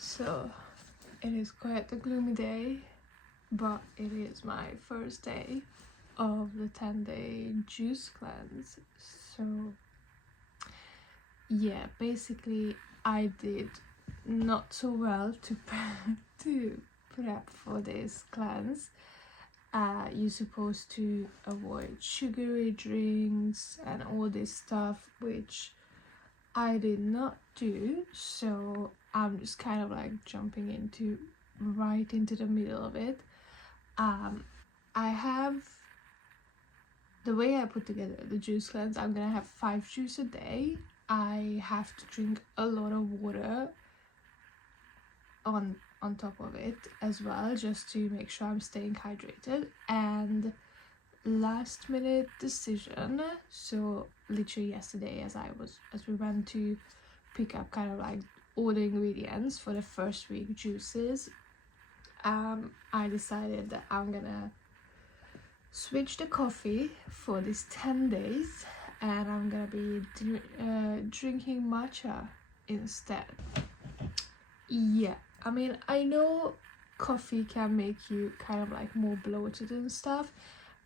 So it is quite a gloomy day, but it is my first day of the 10-day juice cleanse. So yeah, basically I did not so well to prep for this cleanse. You're supposed to avoid sugary drinks and all this stuff, which I did not do, so I'm just kind of like jumping right into the middle of it. I have, the way I put together the juice cleanse, I'm gonna have 5 juice a day. I have to drink a lot of water on top of it as well, just to make sure I'm staying hydrated. And last minute decision, so literally yesterday as we went to pick up kind of like all the ingredients for the first week juices, I decided that I'm gonna switch the coffee for these 10 days and I'm gonna be drinking matcha instead. Yeah, I mean, I know coffee can make you kind of like more bloated and stuff,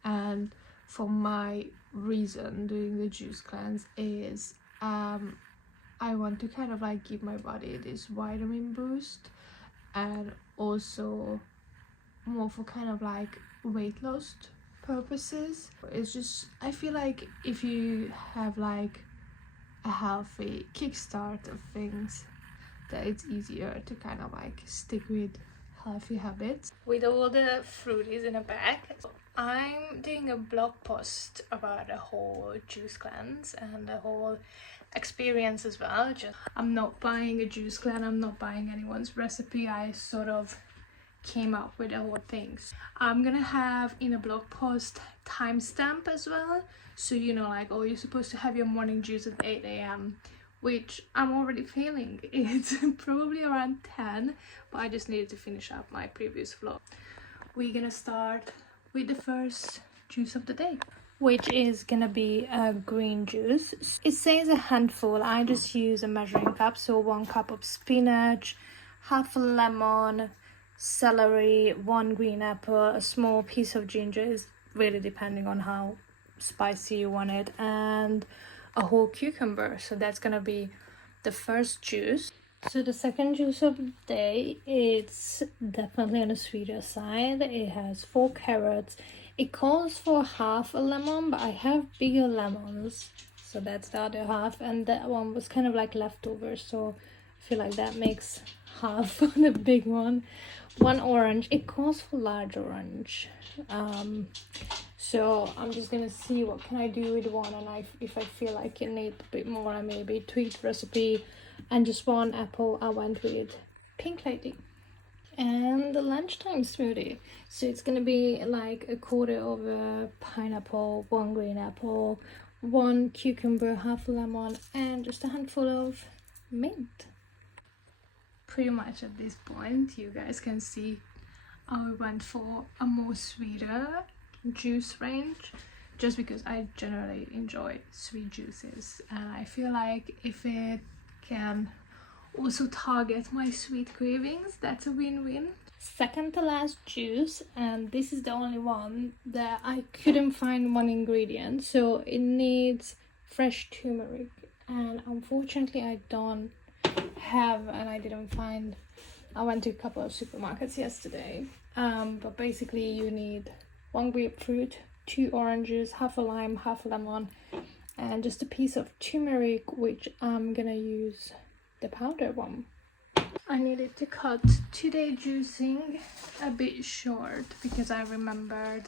and for my reason doing the juice cleanse is I want to kind of like give my body this vitamin boost, and also more for kind of like weight loss purposes. It's just, I feel like if you have like a healthy kickstart of things, that it's easier to kind of like stick with healthy habits. With all the fruities in a bag, I'm doing a blog post about the whole juice cleanse and the whole experience as well. I'm not buying a juice cleanse, I'm not buying anyone's recipe. I sort of came up with the whole things. I'm gonna have in a blog post timestamp as well, so you know, like, oh, you're supposed to have your morning juice at 8 a.m, which I'm already feeling. It's probably around 10, but I just needed to finish up my previous vlog. We're gonna start with the first juice of the day, which is gonna be a green juice. It says a handful, I just use a measuring cup, so 1 cup of spinach, half a lemon, celery, 1 green apple, a small piece of ginger, is really depending on how spicy you want it, and a whole cucumber. So that's gonna be the first juice. So the second juice of the day, it's definitely on the sweeter side. It has 4 carrots. It calls for half a lemon, but I have bigger lemons, so that's the other half, and that one was kind of like leftover, so I feel like that makes half the big one. 1 orange. It calls for large orange, so I'm just gonna see what can I do with one, and if I feel like it needs a bit more, I maybe tweak recipe. And just 1 apple, I went with Pink Lady. And the lunchtime smoothie, so it's gonna be like a quarter of a pineapple, 1 green apple, 1 cucumber, half a lemon, and just a handful of mint. Pretty much at this point you guys can see I went for a more sweeter juice range, just because I generally enjoy sweet juices, and I feel like if it can also target my sweet cravings, that's a win-win. Second to last juice, and this is the only one that I couldn't find 1 ingredient, so it needs fresh turmeric, and unfortunately I don't have, and I didn't find. I went to a couple of supermarkets yesterday, but basically you need 1 grapefruit, 2 oranges, half a lime, half a lemon, and just a piece of turmeric, which I'm gonna use the powder one. I needed to cut today juicing a bit short because I remembered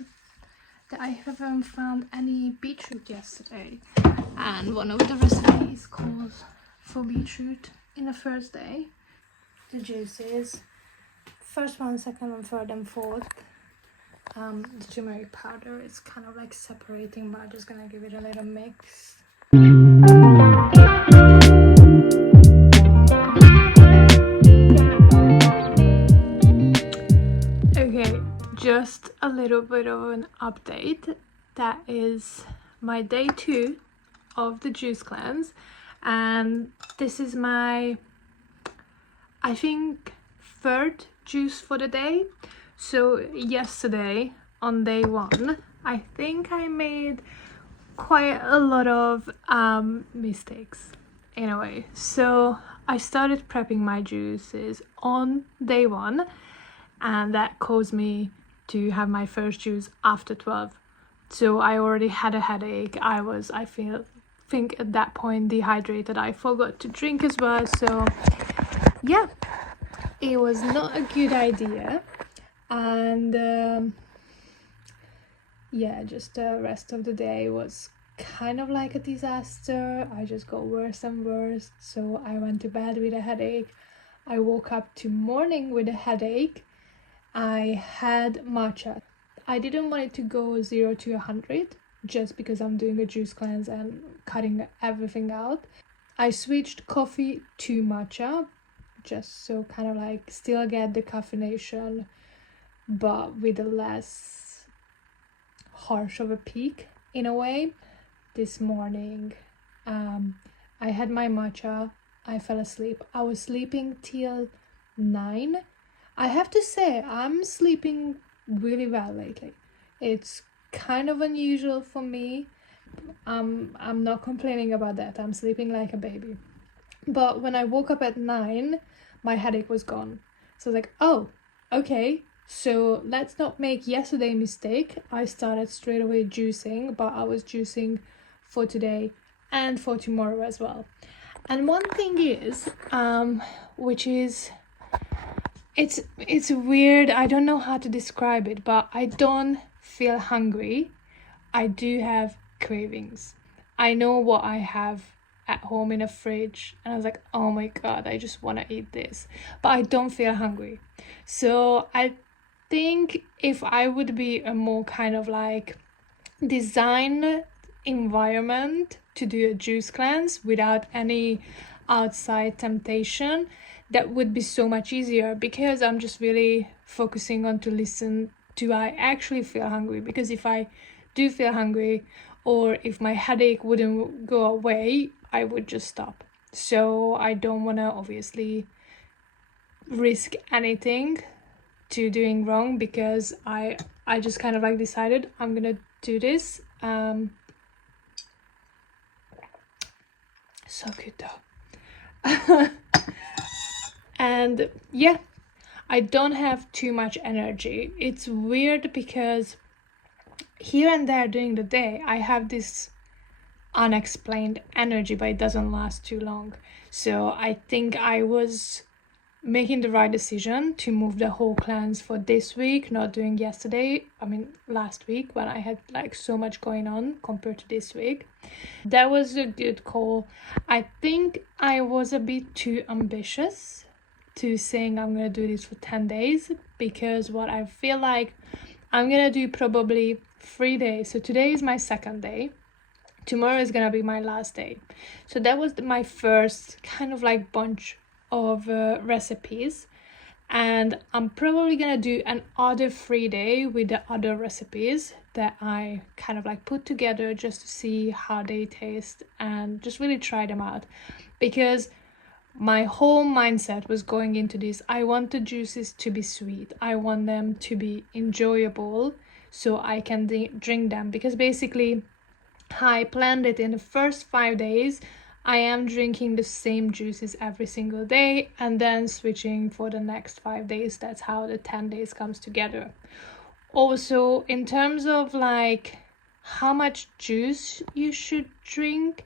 that I haven't found any beetroot yesterday, and one of the recipes calls for beetroot in the first day. The juices, first one, second one, third and fourth. The turmeric powder is kind of like separating, but I'm just gonna give it a little mix. Okay, just a little bit of an update. That is my day 2 of the juice cleanse, and this is my, I think, 3rd juice for the day. So yesterday on day 1, I think I made quite a lot of mistakes in a way. So I started prepping my juices on day 1, and that caused me to have my first juice after 12. So I already had a headache. I think at that point dehydrated. I forgot to drink as well. So yeah, it was not a good idea. And yeah, just the rest of the day was kind of like a disaster. I just got worse and worse. So I went to bed with a headache. I woke up to morning with a headache. I had matcha. I didn't want it to go 0 to 100 just because I'm doing a juice cleanse and cutting everything out. I switched coffee to matcha just so kind of like still get the caffeination but with a less harsh of a peak in a way. This morning I had my matcha. I fell asleep. I was sleeping till 9. I have to say I'm sleeping really well lately. It's kind of unusual for me. I'm not complaining about that. I'm sleeping like a baby. But when I woke up at 9, my headache was gone. So I was like, oh, okay. So let's not make yesterday mistake. I started straight away juicing, but I was juicing for today and for tomorrow as well. And one thing is, which is, it's weird. I don't know how to describe it, but I don't feel hungry. I do have cravings. I know what I have at home in a fridge, and I was like, oh my god, I just want to eat this, but I don't feel hungry. So I think if I would be a more kind of like design environment to do a juice cleanse without any outside temptation, that would be so much easier, because I'm just really focusing on to listen, do I actually feel hungry? Because if I do feel hungry, or if my headache wouldn't go away, I would just stop. So I don't want to obviously risk anything to doing wrong, because I just kind of like decided I'm gonna do this. So good though. And yeah, I don't have too much energy. It's weird because here and there during the day I have this unexplained energy, but it doesn't last too long. So I think I was making the right decision to move the whole cleanse for this week, not doing last week when I had like so much going on compared to this week. That was a good call. I think I was a bit too ambitious to saying I'm gonna do this for 10 days, because what I feel like I'm gonna do probably 3 days. So today is my 2nd day. Tomorrow is gonna be my last day. So that was my first kind of like bunch of recipes, and I'm probably gonna do another 3 day with the other recipes that I kind of like put together just to see how they taste and just really try them out, because my whole mindset was going into this, I want the juices to be sweet, I want them to be enjoyable so I can drink them, because basically I planned it in the first 5 days. I am drinking the same juices every single day and then switching for the next 5 days. That's how the 10 days comes together. Also, in terms of like how much juice you should drink.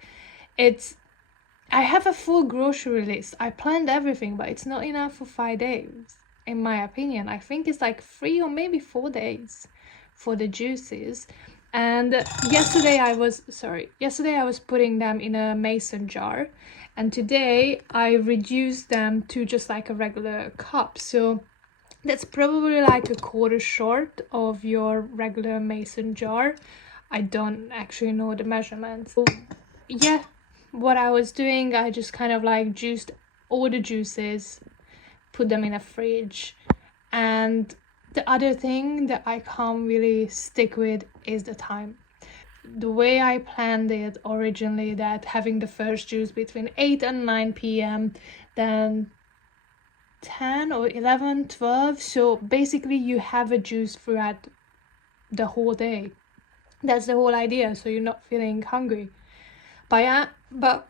I have a full grocery list. I planned everything, but it's not enough for 5 days, in my opinion. I think it's like 3 or maybe 4 days for the juices. And yesterday I was putting them in a mason jar, and today I reduced them to just like a regular cup. So that's probably like a quarter short of your regular mason jar. I don't actually know the measurements. So, yeah, what I was doing, I just kind of like juiced all the juices, put them in a fridge. And the other thing that I can't really stick with is the time. The way I planned it originally, that having the first juice between 8 and 9 p.m, then 10 or 11, 12. So basically you have a juice throughout the whole day. That's the whole idea, so you're not feeling hungry. But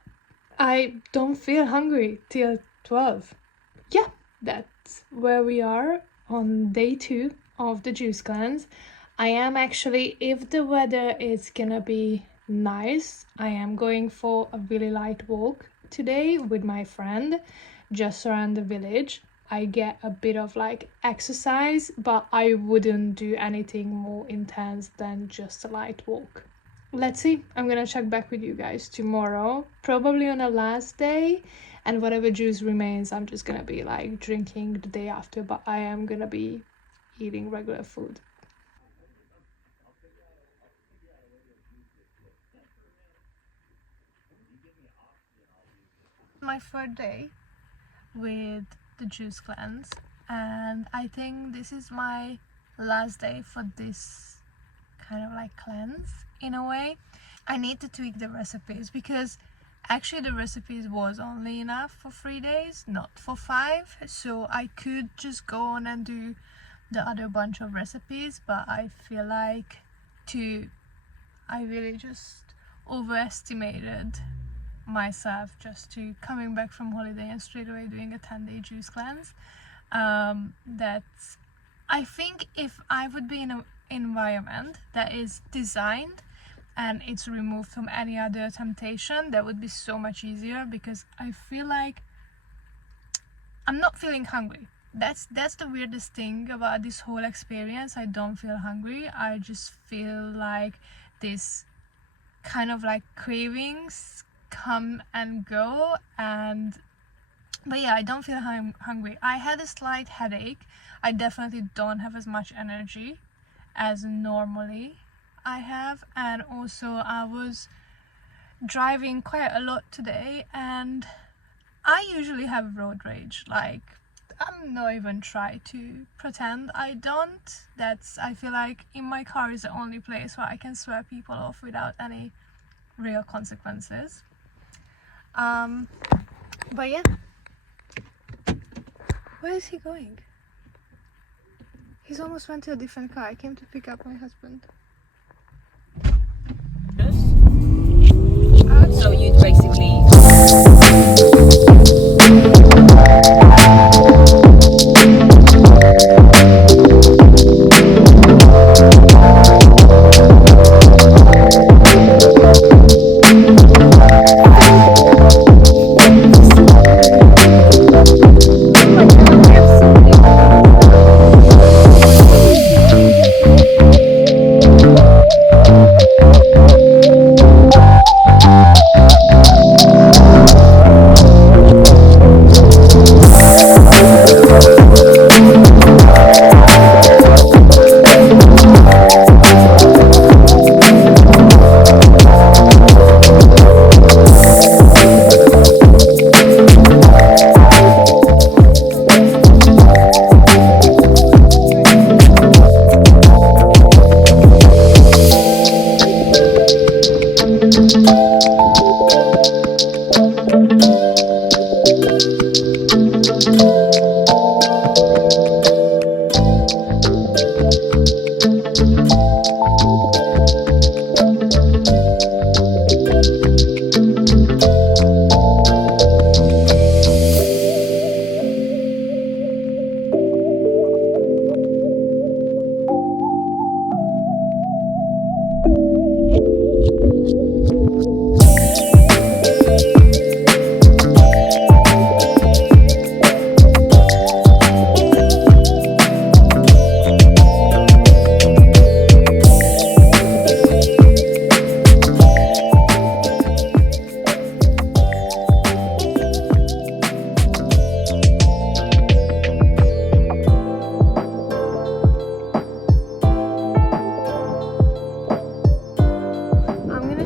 I don't feel hungry till 12. Yeah, that's where we are on day 2 of the juice cleanse. I am actually, if the weather is gonna be nice, I am going for a really light walk today with my friend just around the village. I get a bit of like exercise, but I wouldn't do anything more intense than just a light walk. Let's see, I'm gonna check back with you guys tomorrow, probably on the last day, and whatever juice remains I'm just gonna be like drinking the day after, but I am gonna be eating regular food. My third day with the juice cleanse, and I think this is my last day for this kind of like cleanse in a way. I need to tweak the recipes because actually the recipes was only enough for 3 days, not for 5, so I could just go on and do the other bunch of recipes, but I feel like I really just overestimated myself just to coming back from holiday and straight away doing a 10-day juice cleanse. That's, I think if I would be in an environment that is designed and it's removed from any other temptation, that would be so much easier, because I feel like I'm not feeling hungry. That's the weirdest thing about this whole experience. I don't feel hungry. I just feel like this kind of like cravings come and go, but yeah, I don't feel hungry. I had a slight headache. I definitely don't have as much energy as normally I have, and also I was driving quite a lot today, and I usually have road rage. Like, I'm not even trying to pretend I don't. I feel like in my car is the only place where I can swear people off without any real consequences. But yeah, where is he going? He's almost went to a different car. I came to pick up my husband. So you'd basically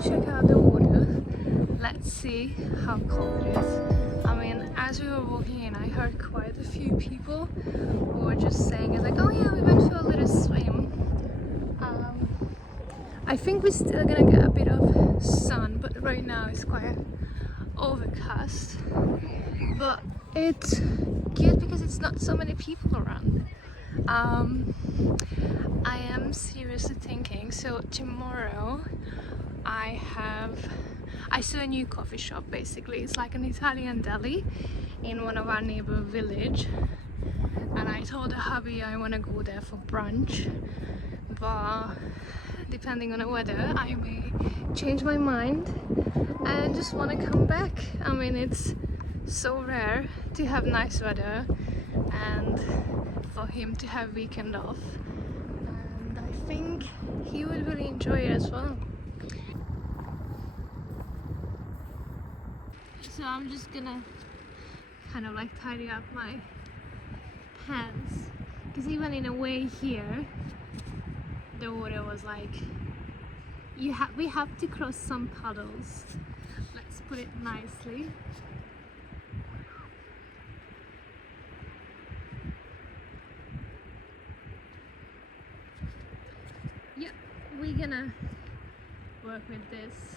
check out the water. Let's see how cold it is. I mean, as we were walking in, I heard quite a few people who were just saying, it's like, oh yeah, we went for a little swim. I think we're still gonna get a bit of sun, but right now it's quite overcast. But it's good because it's not so many people around. I am seriously thinking, so tomorrow I saw a new coffee shop. Basically it's like an Italian deli in one of our neighbor village, and I told the hubby I want to go there for brunch, but depending on the weather I may change my mind and just want to come back. I mean, it's so rare to have nice weather and for him to have weekend off, and I think he would really enjoy it as well. So I'm just gonna kind of like tidy up my pants, because even in a way here the water was like, we have to cross some puddles. Let's put it nicely. Yep, we're gonna work with this.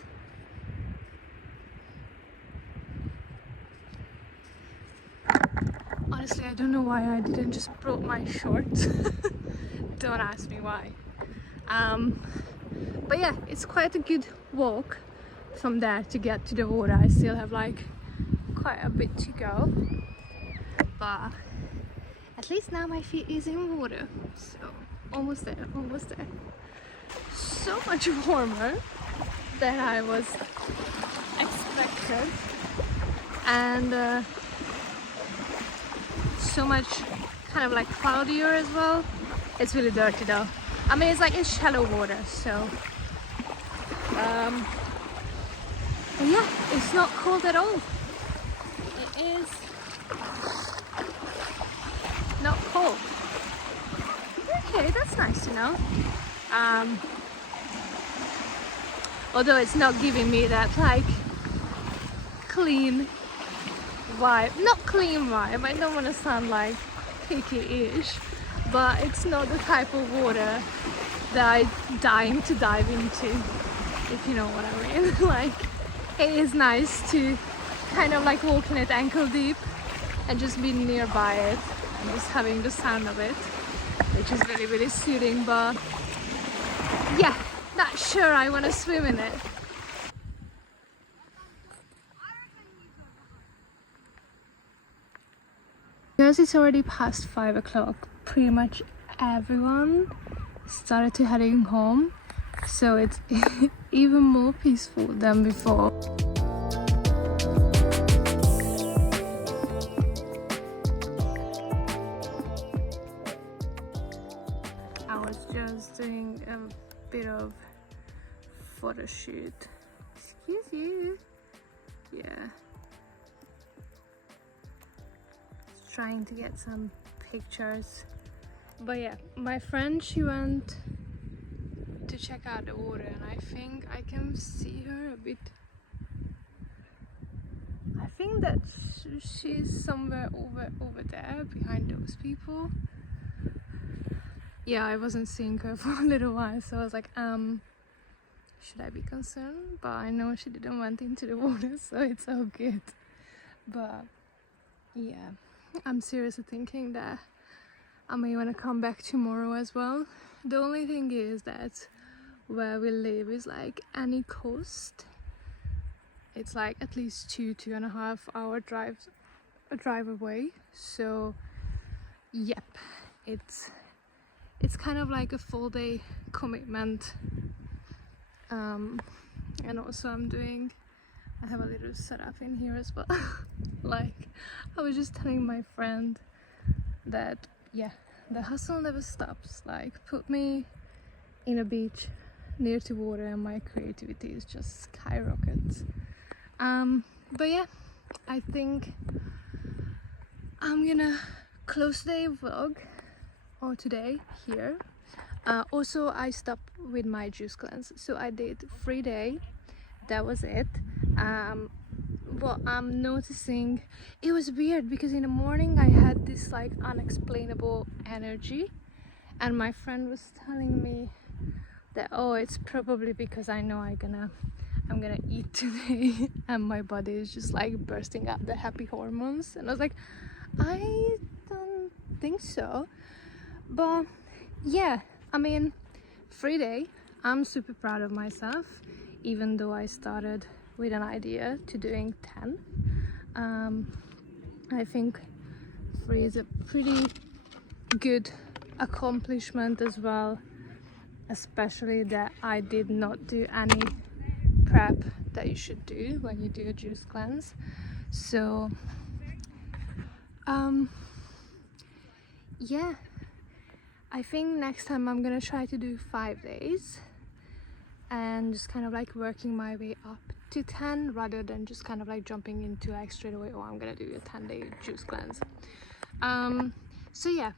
Honestly, I don't know why I didn't just brought my shorts. Don't ask me why. But yeah, it's quite a good walk from there to get to the water. I still have like quite a bit to go, but at least now my feet is in water, so almost there, almost there. So much warmer than I was expected, and so much kind of like cloudier as well. It's really dirty though. I mean, it's shallow water, so but yeah, it's not cold at all. It is not cold. Okay, that's nice to know. Although it's not giving me that like clean vibe. Not clean vibe, I don't want to sound like picky-ish, but it's not the type of water that I'm dying to dive into, if you know what I mean. Like, it is nice to kind of like walk in it ankle deep and just be nearby it and just having the sound of it, which is really, really soothing. But yeah, not sure I want to swim in it. Because it's already past 5 o'clock, pretty much everyone started to heading home, so it's even more peaceful than before. I was just doing a bit of photo shoot. Excuse you. Yeah. Trying to get some pictures. But yeah, my friend, she went to check out the water, and I think I can see her a bit. I think that she's somewhere over there behind those people. Yeah, I wasn't seeing her for a little while, so I was like, should I be concerned? But I know she didn't went into the water, so it's all good. But yeah, I'm seriously thinking that I may want to come back tomorrow as well. The only thing is that where we live is like any coast. It's like at least 2.5 hour drive away. So yep, it's kind of like a full day commitment. And also I have a little setup in here as well. Like, I was just telling my friend that yeah, the hustle never stops. Like, put me in a beach near to water and my creativity is just skyrockets. But yeah, I think I'm gonna close the vlog or today here. Also, I stopped with my juice cleanse, so I did 3 days that was it. What I'm noticing, it was weird because in the morning I had this like unexplainable energy, and my friend was telling me that, oh, it's probably because I know I'm gonna eat today and my body is just like bursting out the happy hormones. And I was like, I don't think so. But yeah, I mean, free day. I'm super proud of myself, even though I started with an idea to doing 10. I think 3 is a pretty good accomplishment as well, especially that I did not do any prep that you should do when you do a juice cleanse. So yeah, I think next time I'm gonna try to do 5 days and just kind of like working my way up to 10 rather than just kind of like jumping into like straight away, oh, I'm gonna do a 10-day juice cleanse. So yeah,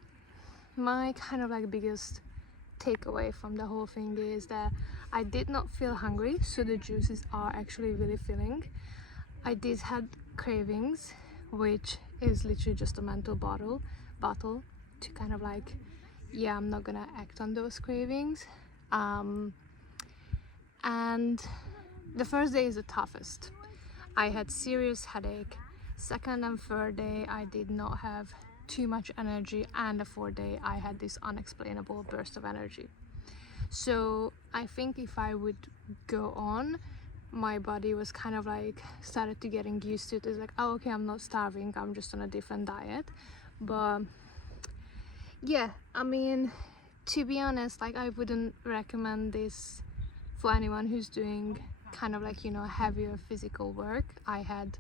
my kind of like biggest takeaway from the whole thing is that I did not feel hungry, so the juices are actually really filling. I did had cravings, which is literally just a mental battle to kind of like, yeah, I'm not gonna act on those cravings. And the first day is the toughest. I had serious headache. Second and third day I did not have too much energy, and the fourth day I had this unexplainable burst of energy. So I think if I would go on, my body was kind of like started to getting used to it. It's like, oh, okay, I'm not starving, I'm just on a different diet. But yeah, I mean, to be honest, like I wouldn't recommend this for anyone who's doing kind of like, you know, heavier physical work. I had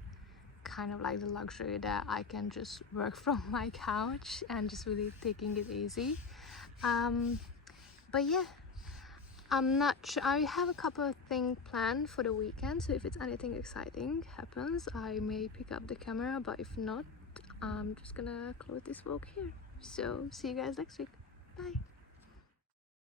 kind of like the luxury that I can just work from my couch and just really taking it easy. But yeah, I'm not sure. I have a couple of things planned for the weekend, so if it's anything exciting happens, I may pick up the camera, but if not, I'm just gonna close this vlog here. So see you guys next week. Bye.